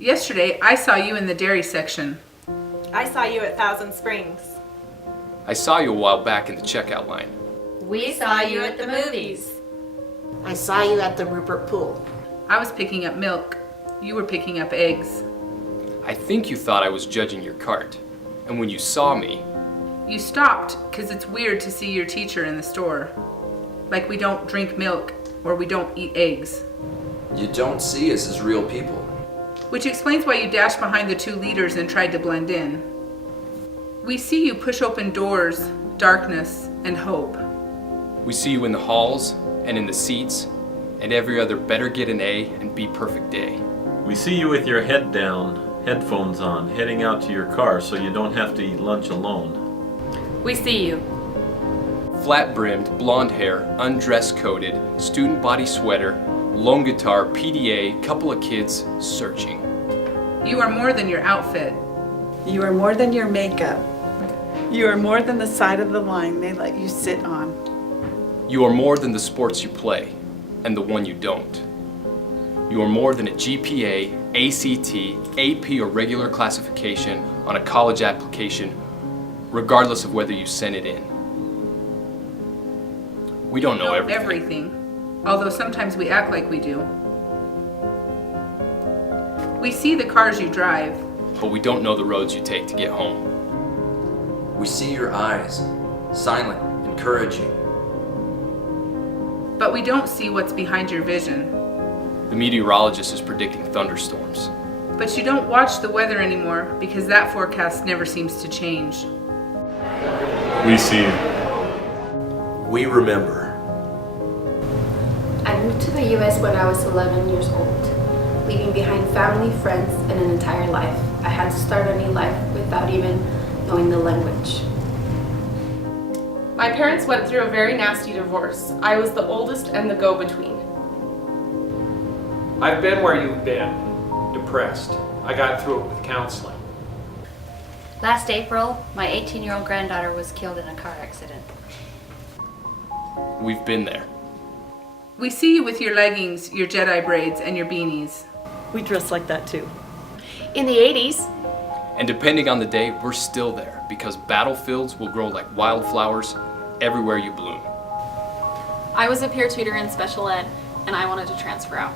Yesterday, I saw you in the dairy section. I saw you at Thousand Springs. I saw you a while back in the checkout line. We saw you at the movies. I saw you at the Rupert Pool. I was picking up milk. You were picking up eggs. I think you thought I was judging your cart. And when you saw me, You stopped because it's weird to see your teacher in the store. Like we don't drink milk or we don't eat eggs. You don't see us as real people. Which explains why you dashed behind the two leaders and tried to blend in. We see you push open doors, darkness, and hope. we see you in the halls and in the seats and every other better get an A and B perfect day. We see you with your head down, headphones on, heading out to your car so you don't have to eat lunch alone. We see you. Flat-brimmed, blonde hair, undress-coated, student body sweater, lone guitar, PDA, couple of kids, searching. You are more than your outfit. You are more than your makeup. You are more than the side of the line they let you sit on. You are more than the sports you play and the one you don't. You are more than a GPA, ACT, AP, or regular classification on a college application, regardless of whether you sent it in. We don't know everything. Although sometimes we act like we do. We see the cars you drive. But we don't know the roads you take to get home. We see your eyes, silent, encouraging. But we don't see what's behind your vision. The meteorologist is predicting thunderstorms. But you don't watch the weather anymore because that forecast never seems to change. We see you. We remember. I moved to the US when I was 11 years old, leaving behind family, friends, and an entire life. I had to start a new life without even knowing the language. My parents went through a very nasty divorce. I was the oldest and the go-between. I've been where you've been, depressed. I got through it with counseling. Last April, my 18-year-old granddaughter was killed in a car accident. We've been there. We see you with your leggings, your Jedi braids, and your beanies. We dress like that too. In the 80s, And depending on the day, we're still there because battlefields will grow like wildflowers everywhere you bloom. I was a peer tutor in special ed, and I wanted to transfer out.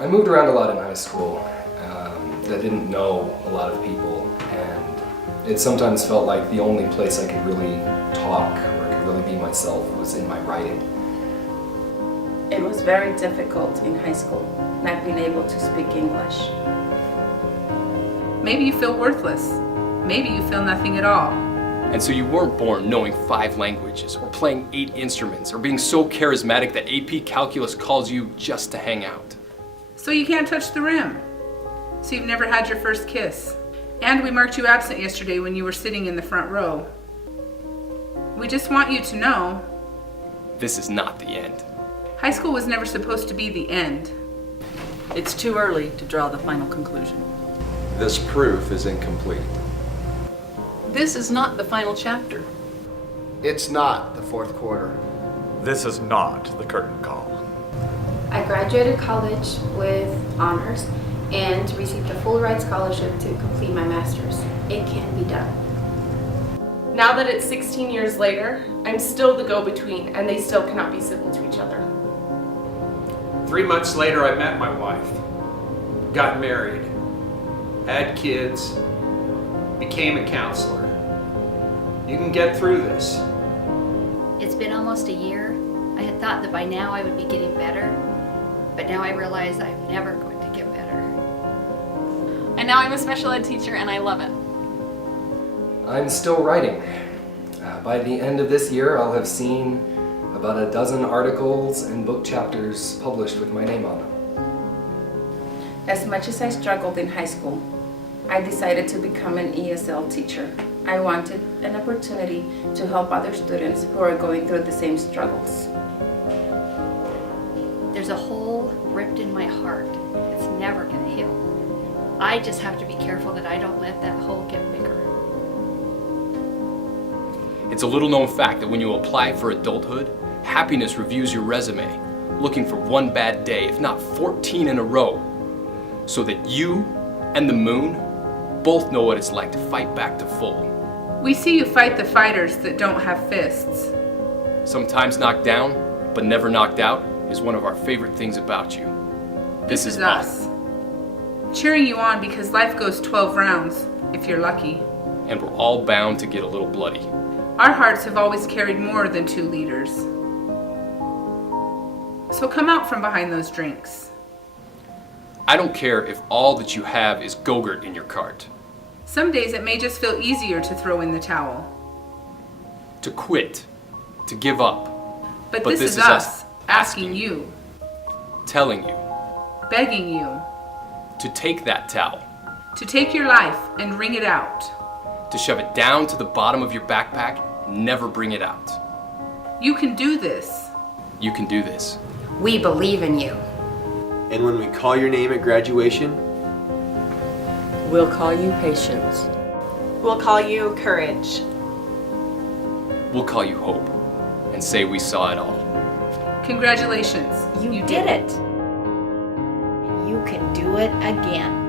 I moved around a lot in high school. I didn't know a lot of people, and it sometimes felt like the only place I could really talk or could really be myself was in my writing. It was very difficult in high school, not being able to speak English. Maybe you feel worthless. Maybe you feel nothing at all. And so you weren't born knowing 5 languages or playing 8 instruments or being so charismatic that AP Calculus calls you just to hang out. So you can't touch the rim. So you've never had your first kiss. And we marked you absent yesterday when you were sitting in the front row. We just want you to know, This is not the end. high school was never supposed to be the end. It's too early to draw the final conclusion. This proof is incomplete. This is not the final chapter. It's not the fourth quarter. This is not the curtain call. I graduated college with honors and received a full ride scholarship to complete my master's. It can be done. Now that it's 16 years later, I'm still the go-between, and they still cannot be civil to each other. 3 months later, I met my wife, got married, had kids, became a counselor. You can get through this. it's been almost a year. I had thought that by now I would be getting better, but now I realize I'm never going to get better. And now I'm a special ed teacher, and I love it. I'm still writing. By the end of this year, I'll have seen about a dozen articles and book chapters published with my name on them. As much as I struggled in high school, I decided to become an ESL teacher. I wanted an opportunity to help other students who are going through the same struggles. There's a hole ripped in my heart. It's never going to heal. I just have to be careful that I don't let that hole get bigger. It's a little known fact that when you apply for adulthood, happiness reviews your resume, looking for one bad day, if not 14 in a row, so that you and the moon both know what it's like to fight back to full. We see you fight the fighters that don't have fists. Sometimes knocked down, but never knocked out is one of our favorite things about you. This is us. Cheering you on because life goes 12 rounds, if you're lucky. And we're all bound to get a little bloody. Our hearts have always carried more than 2 liters. So come out from behind those drinks. I don't care if all that you have is Go-Gurt in your cart. Some days it may just feel easier to throw in the towel. To quit. To give up. But this is us asking you. Telling you. Begging you. To take that towel. To take your life and wring it out. To shove it down to the bottom of your backpack and never bring it out. You can do this. You can do this. We believe in you. And when we call your name at graduation, we'll call you patience. We'll call you courage. We'll call you hope and say we saw it all. Congratulations. You did it. You can do it again.